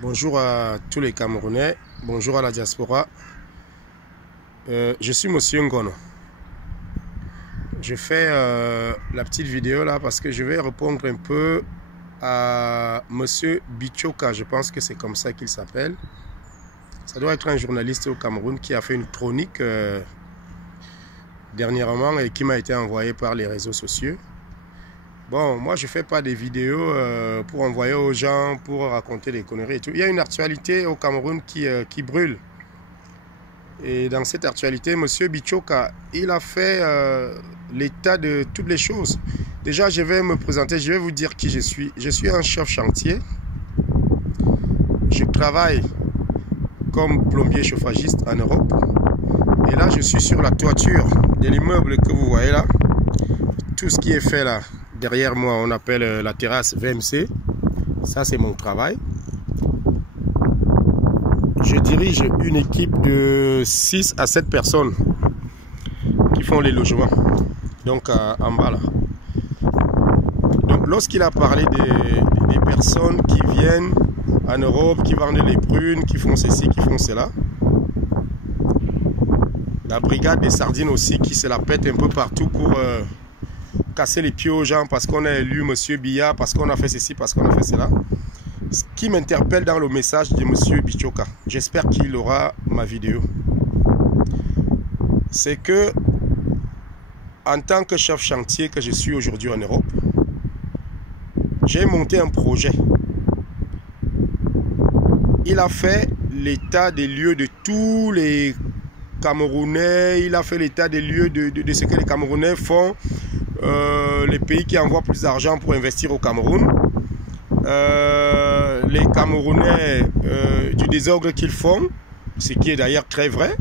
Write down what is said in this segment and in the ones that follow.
Bonjour à tous les Camerounais, bonjour à la diaspora. Je suis Monsieur Ngono. Je fais la petite vidéo là parce que je vais répondre un peu à Monsieur Bichoka, je pense que c'est comme ça qu'il s'appelle. Ça doit être un journaliste au Cameroun qui a fait une chronique dernièrement et qui m'a été envoyée par les réseaux sociaux. Bon, moi je fais pas des vidéos pour envoyer aux gens, pour raconter des conneries et tout. Il y a une actualité au Cameroun qui brûle. Et dans cette actualité, M. Bichoka, il a fait l'état de toutes les choses. Déjà, je vais me présenter, je vais vous dire qui je suis. Je suis un chef chantier. Je travaille comme plombier chauffagiste en Europe. Et là, je suis sur la toiture de l'immeuble que vous voyez là. Tout ce qui est fait là, derrière moi, on appelle la terrasse VMC. Ça, c'est mon travail. Je dirige une équipe de 6 à 7 personnes qui font les logements. Donc en bas là. Donc lorsqu'il a parlé des personnes qui viennent en Europe, qui vendent les prunes, qui font ceci, qui font cela. La brigade des sardines aussi qui se la pète un peu partout pour casser les pieds aux gens parce qu'on a élu Monsieur Biya, parce qu'on a fait ceci, parce qu'on a fait cela. Ce qui m'interpelle dans le message de Monsieur Bichoka, j'espère qu'il aura ma vidéo, c'est que en tant que chef chantier que je suis aujourd'hui en Europe, j'ai monté un projet. Il a fait l'état des lieux de tous les Camerounais, il a fait l'état des lieux de ce que les Camerounais font, les pays qui envoient plus d'argent pour investir au Cameroun. Les Camerounais du désordre qu'ils font, ce qui est d'ailleurs très vrai.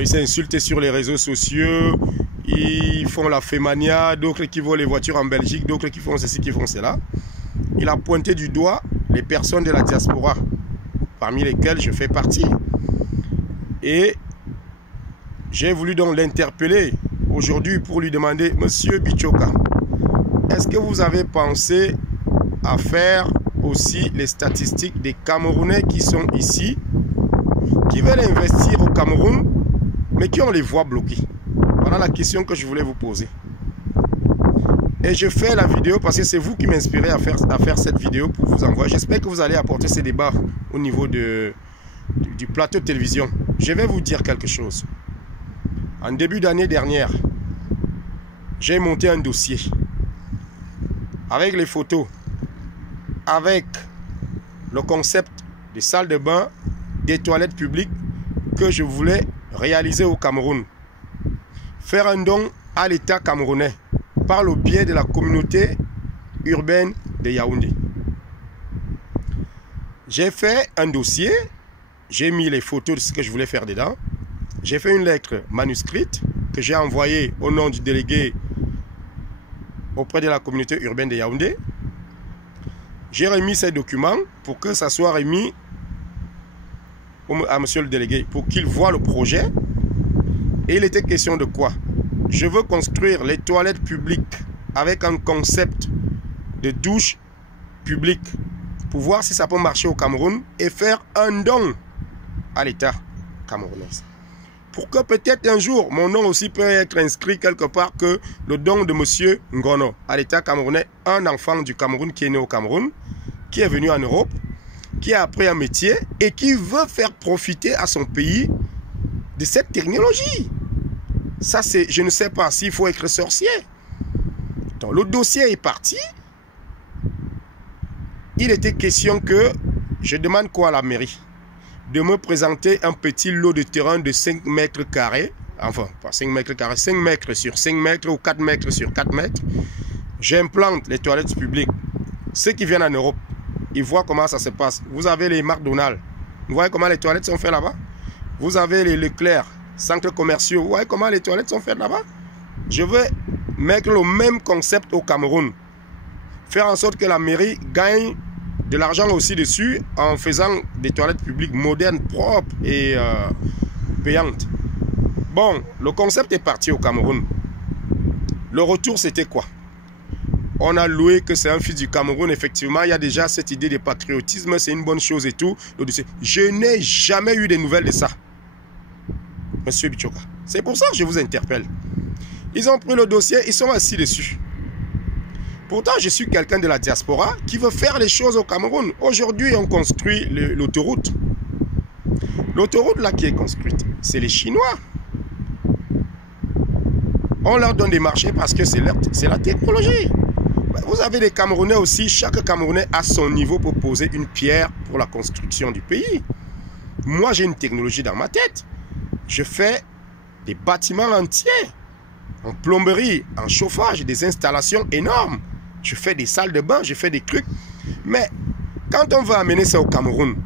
Ils s'insultent sur les réseaux sociaux, ils font la fémania, d'autres qui volent les voitures en Belgique, d'autres qui font ceci, qui font cela. Il a pointé du doigt les personnes de la diaspora, parmi lesquelles je fais partie. Et j'ai voulu donc l'interpeller aujourd'hui pour lui demander, Monsieur Bichoka, est-ce que vous avez pensé à faire aussi les statistiques des Camerounais qui sont ici, qui veulent investir au Cameroun, mais qui ont les voies bloquées? Voilà la question que je voulais vous poser. Et je fais la vidéo parce que c'est vous qui m'inspirez à faire cette vidéo pour vous envoyer. J'espère que vous allez apporter ces débats au niveau du plateau de télévision. Je vais vous dire quelque chose. En début d'année dernière, j'ai monté un dossier avec les photos, avec le concept des salles de bain, des toilettes publiques que je voulais réaliser au Cameroun. Faire un don à l'État camerounais par le biais de la communauté urbaine de Yaoundé. J'ai fait un dossier, j'ai mis les photos de ce que je voulais faire dedans. J'ai fait une lettre manuscrite que j'ai envoyée au nom du délégué auprès de la communauté urbaine de Yaoundé. J'ai remis ces documents pour que ça soit remis à monsieur le délégué, pour qu'il voit le projet. Et il était question de quoi? Je veux construire les toilettes publiques avec un concept de douche publique pour voir si ça peut marcher au Cameroun et faire un don à l'État camerounais. Pour que peut-être un jour, mon nom aussi peut être inscrit quelque part, que le don de monsieur Ngono à l'État camerounais, un enfant du Cameroun qui est né au Cameroun, qui est venu en Europe, qui a appris un métier et qui veut faire profiter à son pays de cette technologie. Ça, c'est, je ne sais pas s'il faut être sorcier. Donc, le dossier est parti. Il était question que je demande quoi à la mairie? De me présenter un petit lot de terrain de 5 mètres carrés. Enfin, pas 5 mètres carrés, 5 mètres sur 5 mètres ou 4 mètres sur 4 mètres. J'implante les toilettes publiques. Ceux qui viennent en Europe, ils voient comment ça se passe. Vous avez les McDonald's. Vous voyez comment les toilettes sont faites là-bas? Vous avez les Leclerc, centres commerciaux. Vous voyez comment les toilettes sont faites là-bas? Je veux mettre le même concept au Cameroun. Faire en sorte que la mairie gagne de l'argent aussi dessus en faisant des toilettes publiques modernes, propres et payantes. Bon, le concept est parti au Cameroun. Le retour, c'était quoi? On a loué que c'est un fils du Cameroun. Effectivement, il y a déjà cette idée de patriotisme. C'est une bonne chose et tout. Je n'ai jamais eu de nouvelles de ça. Monsieur Bichoka. C'est pour ça que je vous interpelle. Ils ont pris le dossier, ils sont assis dessus. Pourtant, je suis quelqu'un de la diaspora qui veut faire les choses au Cameroun. Aujourd'hui, on construit l'autoroute. L'autoroute là qui est construite, c'est les Chinois. On leur donne des marchés parce que c'est la technologie. Vous avez des Camerounais aussi. Chaque Camerounais a son niveau pour poser une pierre pour la construction du pays. Moi, j'ai une technologie dans ma tête. Je fais des bâtiments entiers. En plomberie, en chauffage, des installations énormes. Je fais des salles de bain, je fais des trucs. Mais quand on veut amener ça au Cameroun,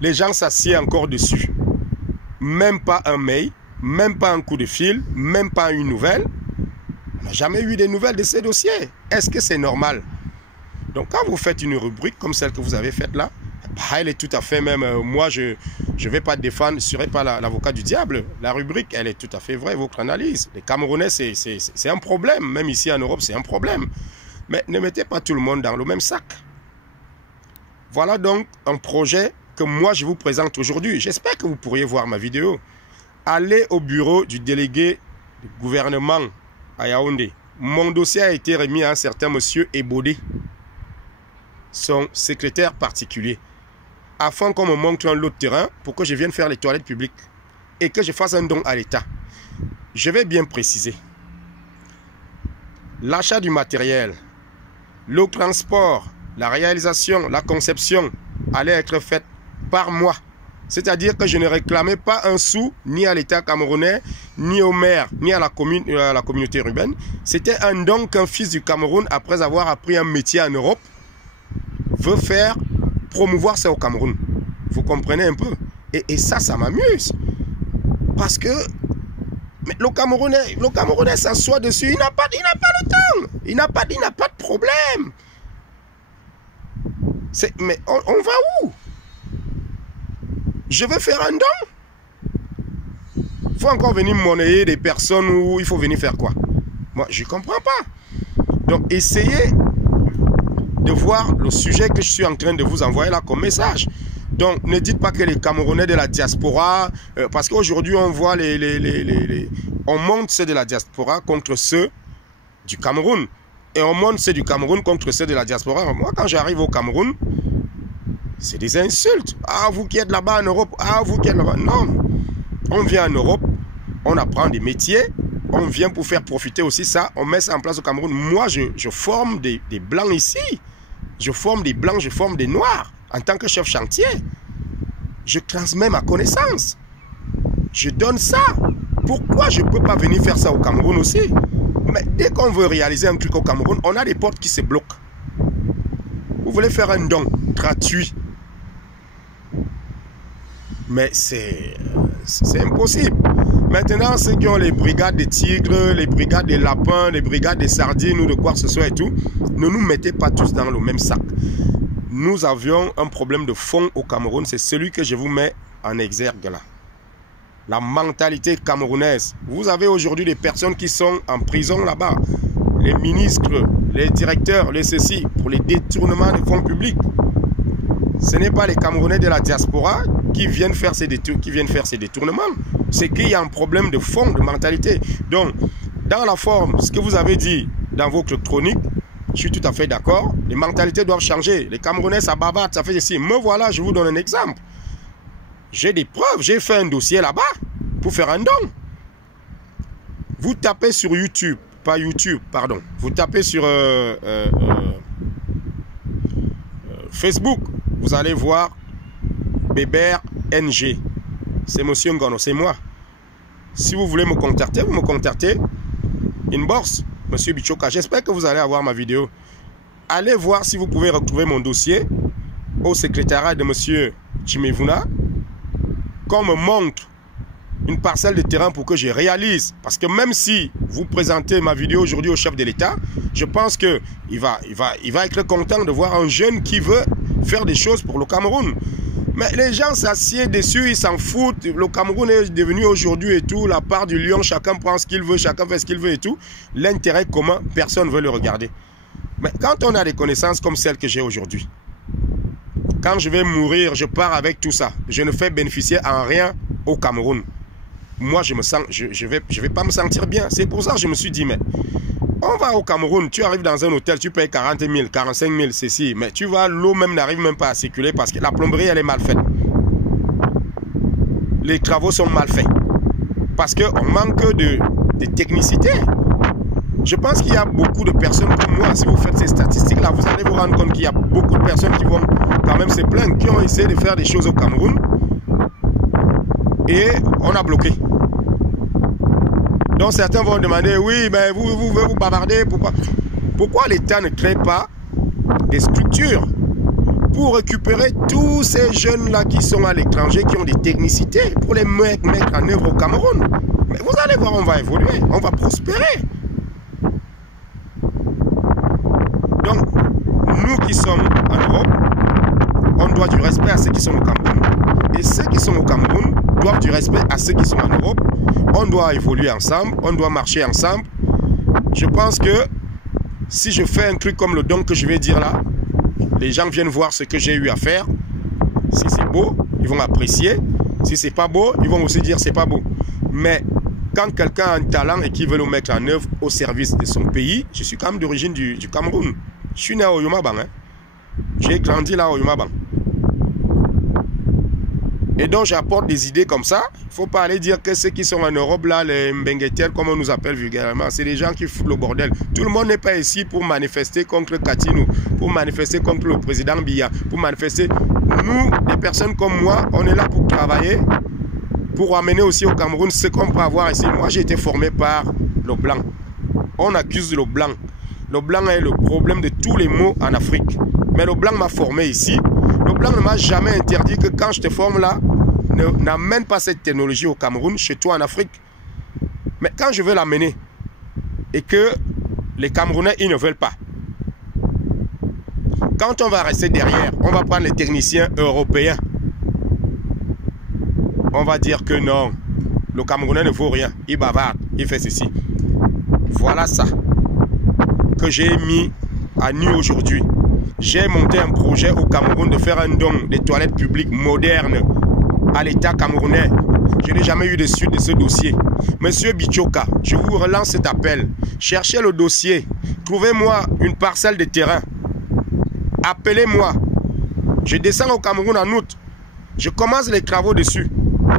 les gens s'assiedent encore dessus. Même pas un mail, même pas un coup de fil, même pas une nouvelle. On n'a jamais eu de nouvelles de ces dossiers. Est-ce que c'est normal? Donc quand vous faites une rubrique comme celle que vous avez faite là, elle est tout à fait même, moi je ne vais pas défendre, je ne serai pas l'avocat du diable. La rubrique, elle est tout à fait vraie, votre analyse. Les Camerounais, c'est un problème, même ici en Europe, c'est un problème. Mais ne mettez pas tout le monde dans le même sac. Voilà donc un projet que moi je vous présente aujourd'hui. J'espère que vous pourriez voir ma vidéo. Allez au bureau du délégué du gouvernement à Yaoundé. Mon dossier a été remis à un certain monsieur Ebodé, son secrétaire particulier, afin qu'on me montre un lot de terrain pour que je vienne faire les toilettes publiques et que je fasse un don à l'État. Je vais bien préciser. L'achat du matériel, le transport, la réalisation, la conception allait être faite par moi. C'est-à-dire que je ne réclamais pas un sou ni à l'État camerounais, ni au maire, ni à la communauté urbaine. C'était un don qu'un fils du Cameroun, après avoir appris un métier en Europe, veut faire, promouvoir ça au Cameroun. Vous comprenez un peu? Et ça m'amuse. Parce que mais le Camerounais s'assoit dessus, il n'a pas le temps. Il n'a pas de problème. Mais on va où? Je veux faire un don. Il faut encore venir monnayer des personnes où il faut venir faire quoi? Moi, je ne comprends pas. Donc, essayez de voir le sujet que je suis en train de vous envoyer là comme message. Donc, ne dites pas que les Camerounais de la diaspora, parce qu'aujourd'hui, on voit on monte ceux de la diaspora contre ceux du Cameroun. Et on monte ceux du Cameroun contre ceux de la diaspora. Moi, quand j'arrive au Cameroun, c'est des insultes. Ah, vous qui êtes là-bas en Europe. Ah, vous qui êtes là-bas. Non. On vient en Europe, on apprend des métiers, on vient pour faire profiter aussi ça, on met ça en place au Cameroun. Moi, je forme des blancs ici. Je forme des blancs, je forme des noirs. En tant que chef chantier, je transmets ma connaissance. Je donne ça. Pourquoi je ne peux pas venir faire ça au Cameroun aussi? Mais dès qu'on veut réaliser un truc au Cameroun, on a des portes qui se bloquent. Vous voulez faire un don gratuit. Mais c'est impossible. Maintenant, ceux qui ont les brigades de tigres, les brigades de lapins, les brigades de sardines ou de quoi que ce soit et tout, ne nous mettez pas tous dans le même sac. Nous avions un problème de fond au Cameroun, c'est celui que je vous mets en exergue là. La mentalité camerounaise. Vous avez aujourd'hui des personnes qui sont en prison là-bas. Les ministres, les directeurs, les ceci, pour les détournements des fonds publics. Ce n'est pas les Camerounais de la diaspora qui viennent faire ces détournements. C'est qu'il y a un problème de fond, de mentalité. Donc, dans la forme, ce que vous avez dit dans votre chronique, je suis tout à fait d'accord. Les mentalités doivent changer. Les Camerounais, ça bavarde, ça fait ceci. Me voilà, je vous donne un exemple. J'ai des preuves. J'ai fait un dossier là-bas pour faire un don. Vous tapez sur YouTube, pas YouTube, pardon. Vous tapez sur Facebook. Vous allez voir Bébert NG. C'est Monsieur Ngono, c'est moi. Si vous voulez me contacter, vous me contactez. Inbox, Monsieur Bichoka. J'espère que vous allez avoir ma vidéo. Allez voir si vous pouvez retrouver mon dossier au secrétariat de Monsieur Chimevuna. Qu'on me montre une parcelle de terrain pour que je réalise. Parce que même si vous présentez ma vidéo aujourd'hui au chef de l'État, je pense qu'il va être content de voir un jeune qui veut faire des choses pour le Cameroun. Mais les gens s'assiedent dessus, ils s'en foutent. Le Cameroun est devenu aujourd'hui et tout, la part du lion, chacun prend ce qu'il veut, chacun fait ce qu'il veut et tout. L'intérêt commun, personne ne veut le regarder. Mais quand on a des connaissances comme celles que j'ai aujourd'hui, quand je vais mourir, je pars avec tout ça. Je ne fais bénéficier en rien au Cameroun. Moi, je vais pas me sentir bien. C'est pour ça que je me suis dit, mais on va au Cameroun, tu arrives dans un hôtel, tu payes 40 000, 45 000, ceci. Mais tu vas, l'eau même n'arrive même pas à circuler parce que la plomberie, elle est mal faite. Les travaux sont mal faits. Parce qu'on manque de technicité. Je pense qu'il y a beaucoup de personnes comme moi. Si vous faites ces statistiques-là, vous allez vous rendre compte qu'il y a beaucoup de personnes qui vont quand même se plaindre, qui ont essayé de faire des choses au Cameroun. Et on a bloqué. Donc certains vont demander, oui, mais vous bavarder, pourquoi l'État ne crée pas des structures pour récupérer tous ces jeunes-là qui sont à l'étranger, qui ont des technicités, pour les mettre en œuvre au Cameroun. Mais vous allez voir, on va évoluer, on va prospérer. Donc, nous qui sommes en Europe, on doit du respect à ceux qui sont au Cameroun. Et ceux qui sont au Cameroun doivent du respect à ceux qui sont en Europe. On doit évoluer ensemble, on doit marcher ensemble. Je pense que si je fais un truc comme le don que je vais dire là, les gens viennent voir ce que j'ai eu à faire. Si c'est beau, ils vont apprécier. Si c'est pas beau, ils vont aussi dire c'est pas beau. Mais quand quelqu'un a un talent et qui veut le mettre en œuvre au service de son pays, je suis quand même d'origine du Cameroun. Je suis né à Oyomabang. Hein. J'ai grandi là à Oyomabang. Et donc j'apporte des idées comme ça. Il ne faut pas aller dire que ceux qui sont en Europe, là, les Mbenguetiers, comme on nous appelle vulgairement, c'est des gens qui foutent le bordel. Tout le monde n'est pas ici pour manifester contre Katinou, pour manifester contre le président Biya, pour manifester. Nous, des personnes comme moi, on est là pour travailler, pour amener aussi au Cameroun ce qu'on peut avoir ici. Moi, j'ai été formé par le blanc. On accuse le blanc. Le blanc est le problème de tous les maux en Afrique. Mais le blanc m'a formé ici. Le blanc ne m'a jamais interdit que quand je te forme là, n'amène pas cette technologie au Cameroun, chez toi en Afrique. Mais quand je veux l'amener et que les Camerounais, ils ne veulent pas. Quand on va rester derrière, on va prendre les techniciens européens. On va dire que non, le Camerounais ne vaut rien. Il bavarde, il fait ceci. Voilà ça que j'ai mis à nu aujourd'hui. J'ai monté un projet au Cameroun de faire un don des toilettes publiques modernes à l'État camerounais. Je n'ai jamais eu de suite de ce dossier. Monsieur Bichoka, je vous relance cet appel. Cherchez le dossier. Trouvez-moi une parcelle de terrain. Appelez-moi. Je descends au Cameroun en août. Je commence les travaux dessus.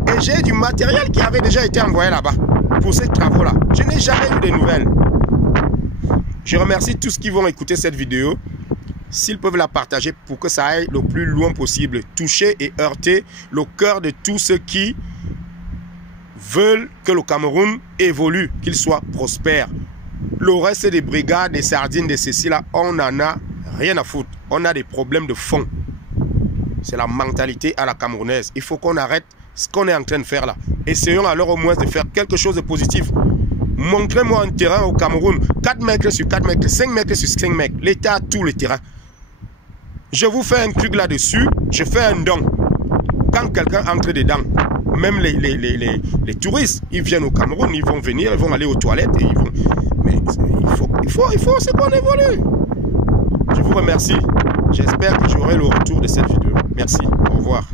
Et j'ai du matériel qui avait déjà été envoyé là-bas pour ces travaux-là. Je n'ai jamais eu de nouvelles. Je remercie tous qui vont écouter cette vidéo. S'ils peuvent la partager pour que ça aille le plus loin possible. Toucher et heurter le cœur de tous ceux qui veulent que le Cameroun évolue, qu'il soit prospère. Le reste des brigades, des sardines, de ceci là, on n'en a rien à foutre. On a des problèmes de fond. C'est la mentalité à la camerounaise. Il faut qu'on arrête ce qu'on est en train de faire là. Essayons alors au moins de faire quelque chose de positif. Montrez-moi un terrain au Cameroun, 4 mètres sur 4 mètres, 5 mètres sur 5 mètres. L'État a tout le terrain. Je vous fais un truc là-dessus, je fais un don. Quand quelqu'un entre dedans, même les touristes, ils viennent au Cameroun, ils vont venir, ils vont aller aux toilettes et ils vont... Mais il faut c'est qu'on évolue. Je vous remercie. J'espère que j'aurai le retour de cette vidéo. Merci. Au revoir.